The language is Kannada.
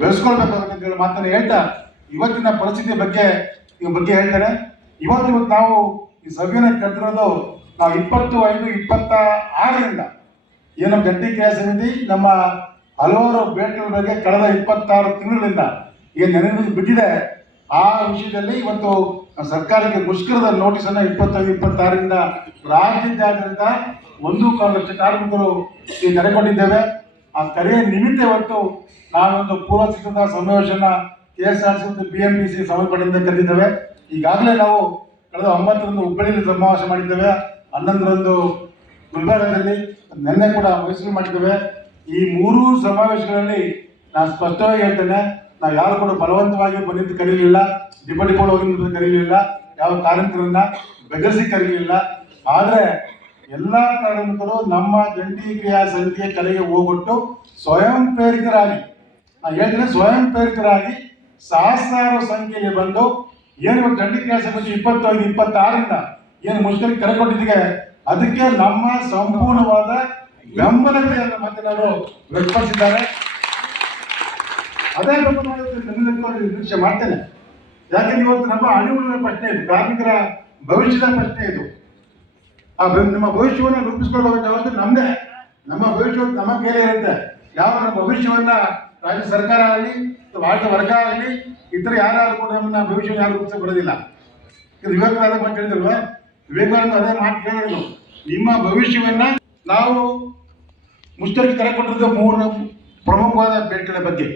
ಬೆಳೆಸ್ಕೊಳ್ಬೇಕಾಗುತ್ತೆ ಅಂತ ಹೇಳಿ ಮಾತನ್ನು ಹೇಳ್ತಾ ಇವತ್ತಿನ ಪರಿಸ್ಥಿತಿ ಬಗ್ಗೆ ಹೇಳ್ತಾರೆ. ಇವತ್ತು ನಾವು ಈ ಸಭೆಯನ್ನು ಕರೆದಿರೋದು ನಾವು 25-26ರಿಂದ ಏನು ಜಂಟಿ ಕ್ರಿಯಾ ಸಮಿತಿ ನಮ್ಮ ಹಲವಾರು ಬೇಟೆಗಳ ಬಗ್ಗೆ ಕಳೆದ 26 ತಿಂಗಳಿಂದ ಏನು ನೆನಪು ಬಿಟ್ಟಿದೆ. ಆ ವಿಷಯದಲ್ಲಿ ಇವತ್ತು ಸರ್ಕಾರಕ್ಕೆ ಮುಷ್ಕರದ ನೋಟಿಸನ್ನು 25-26ರಿಂದ ರಾಜ್ಯಾದ್ಯಂತ 1.25 ಲಕ್ಷ ಕಾರ್ಮಿಕರು ಈ ಕರೆಕೊಂಡಿದ್ದೇವೆ. ಆ ಕರೆಯ ನಿಮಿತ್ತ ಇವತ್ತು ನಾವೊಂದು ಪೂರ್ವ ಸಿದ್ಧತಾ ಸಮಾವೇಶನ KSRTC ಮತ್ತು BMTC ಸಂಬಂಧಪಟ್ಟಂತೆ ಕರೆದಿದ್ದೇವೆ. ಈಗಾಗಲೇ ನಾವು ಕಳೆದ 9ರಂದು ಹುಬ್ಬಳ್ಳಿಯಲ್ಲಿ ಸಮಾವೇಶ ಮಾಡಿದ್ದೇವೆ, 11ರಂದು ಗುಲ್ಬರ್ಗದಲ್ಲಿ, ನಿನ್ನೆ ಕೂಡ ಮೈಸೂರು ಮಾಡಿದ್ದೇವೆ. ಈ 3 ಸಮಾವೇಶಗಳಲ್ಲಿ ನಾನು ಸ್ಪಷ್ಟವಾಗಿ ಹೇಳ್ತೇನೆ, ನಾವು ಯಾರು ಕೂಡ ಬಲವಂತವಾಗಿ ಬಂದಿದ್ದು ಕರೀಲಿಲ್ಲ, ಡಿಪೋ ಹೋಗಿ ಕರೀಲಿಲ್ಲ, ಯಾವ ಕಾರ್ಮಿಕರನ್ನ ಬೆದರಿಸಿ ಕರೀಲಿಲ್ಲ. ಆದರೆ ಎಲ್ಲ ಕಾರ್ಮಿಕರು ನಮ್ಮ ಜಂಟಿ ಕ್ರಿಯಾ ಸಮಿತಿಯ ಕಲೆಗೆ ಹೋಗ್ಬಿಟ್ಟು ಸ್ವಯಂ ಪ್ರೇರಿತರಾಗಿ, ನಾನು ಹೇಳ್ತೇನೆ ಸ್ವಯಂ ಪ್ರೇರಿತರಾಗಿ ಸಹಸ್ರಾರು ಸಂಖ್ಯೆಯಲ್ಲಿ ಬಂದು ಏನು ಜಂಟಿ ಕ್ರಿಯಾ ಸಮಿತಿ 25-26ರಿಂದ ಏನು ಮುಷ್ಕರಿಗೆ ಕರೆ ಕೊಟ್ಟಿದ್ದೀವಿ, ಅದಕ್ಕೆ ನಮ್ಮ ಸಂಪೂರ್ಣವಾದ ಬೆಂಬಲತೆಯನ್ನು ಮತ್ತೆ ನಾವು ವ್ಯಕ್ತಪಡಿಸಿದ್ದಾರೆ. ಅದೇ ನಿರೀಕ್ಷೆ ಮಾಡ್ತೇನೆ. ಯಾಕಂದ್ರೆ ಇವತ್ತು ನಮ್ಮ ಅಳಿವುಗಳ ಪ್ರಶ್ನೆ ಇದು, ಕಾರ್ಮಿಕರ ಭವಿಷ್ಯದ ಪ್ರಶ್ನೆ ಇದು. ನಮ್ಮ ಭವಿಷ್ಯವನ್ನು ರೂಪಿಸ್ಕೊಳ್ಳುವ ಜವಾಬ್ದಾರಿ ನಮ್ಮದೇ. ನಮ್ಮ ಭವಿಷ್ಯ ನಮ್ಮ ಕೈಲೇ ಇರುತ್ತೆ. ಯಾವ ನಮ್ಮ ಭವಿಷ್ಯವನ್ನ ರಾಜ್ಯ ಸರ್ಕಾರ ಆಗಲಿ ಆಡಳಿತ ವರ್ಗ ಆಗಲಿ ಇತರ ಯಾರು ಕೂಡ ನಮ್ಮನ್ನ ಭವಿಷ್ಯವನ್ನು ಯಾರು ರೂಪಿಸ ಬರೋದಿಲ್ಲ. ವಿವೇಕಾನಂದ ಮಾತು ಹೇಳಿದಲ್ವ, ವಿವೇಕಾನಂದ ಅದೇ ಮಾತು ಹೇಳಿದ್ರು, ನಿಮ್ಮ ಭವಿಷ್ಯವನ್ನ ನಾವು ಮುಷ್ಕರಿಗೆ ಕರೆ ಕೊಟ್ಟಿದ್ದು 3 ಪ್ರಮುಖವಾದ ಬೇಡಿಕೆಗಳ ಬಗ್ಗೆ.